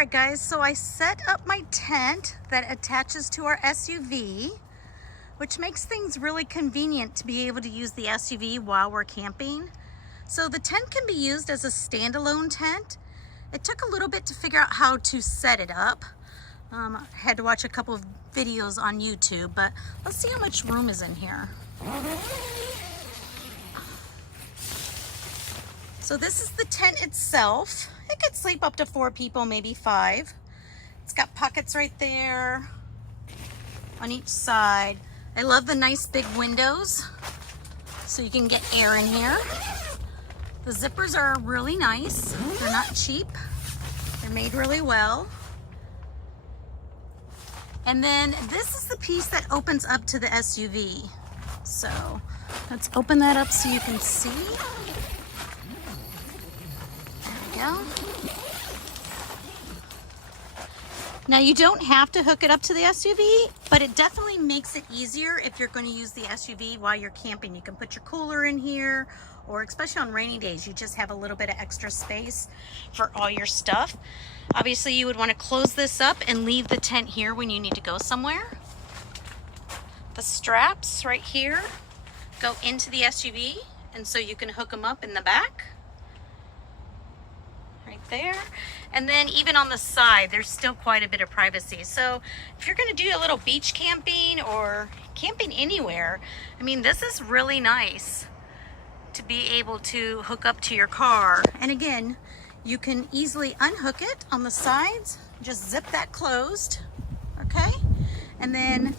Alright guys, so I set up my tent that attaches to our SUV, which makes things really convenient to be able to use the SUV while we're camping. So the tent can be used as a standalone tent. It took a little bit to figure out how to set it up. I had to watch a couple of videos on YouTube, but let's see how much room is in here. So this is the tent itself. It could sleep up to 4 people, maybe 5. It's got pockets right there on each side. I love the nice big windows so you can get air in here. The zippers are really nice. They're not cheap. They're made really well. And then this is the piece that opens up to the SUV. So let's open that up so you can see. There we go. Now you don't have to hook it up to the SUV, but it definitely makes it easier if you're going to use the SUV while you're camping. You can put your cooler in here, or especially on rainy days, you just have a little bit of extra space for all your stuff. Obviously you would want to close this up and leave the tent here when you need to go somewhere. The straps right here go into the SUV, and so you can hook them up in the back. Right there. And then even on the side, there's still quite a bit of privacy. So if you're going to do a little beach camping or camping anywhere, I mean, this is really nice to be able to hook up to your car. And again, you can easily unhook it on the sides, just zip that closed, okay? And then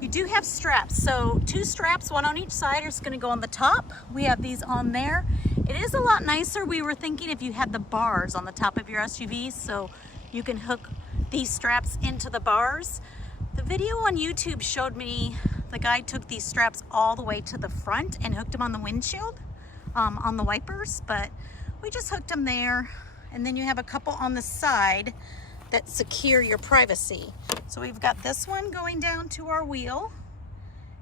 you do have straps. So 2 straps, 1 on each side, is going to go on the top. We have these on there. It is a lot nicer. We were thinking if you had the bars on the top of your SUV, so you can hook these straps into the bars. The video on YouTube showed me the guy took these straps all the way to the front and hooked them on the windshield, on the wipers, but we just hooked them there. And then you have a couple on the side that secure your privacy. So we've got this one going down to our wheel,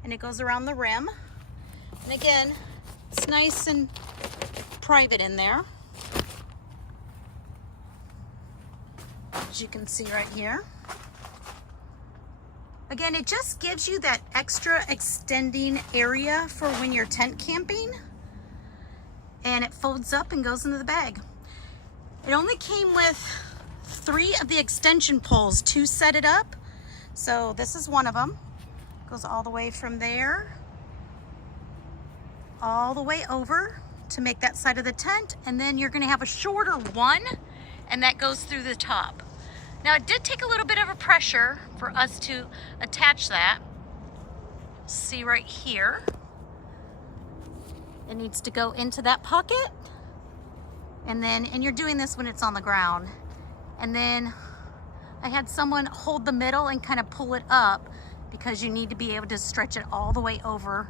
and it goes around the rim. And again, it's nice and private in there, as you can see right here. Again, it just gives you that extra extending area for when you're tent camping, and it folds up and goes into the bag. It only came with 3 of the extension poles to set it up. So this is one of them. Goes all the way from there all the way over to make that side of the tent, and then you're going to have a shorter one, and that goes through the top. Now it did take a little bit of a pressure for us to attach that. See right here, it needs to go into that pocket, and you're doing this when it's on the ground. And then I had someone hold the middle and kind of pull it up, because you need to be able to stretch it all the way over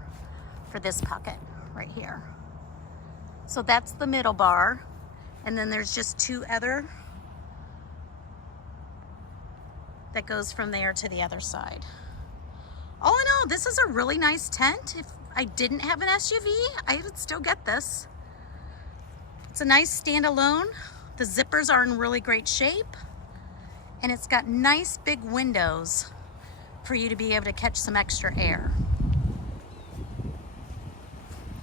for this pocket right here. So that's the middle bar, and then there's just 2 other that goes from there to the other side. All in all, this is a really nice tent. If I didn't have an SUV, I would still get this. It's a nice standalone. The zippers are in really great shape, and it's got nice big windows for you to be able to catch some extra air.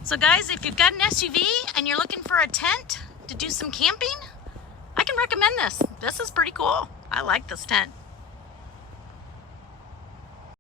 So guys, if you've got an SUV and you're looking for a tent to do some camping, I can recommend this. This is pretty cool. I like this tent.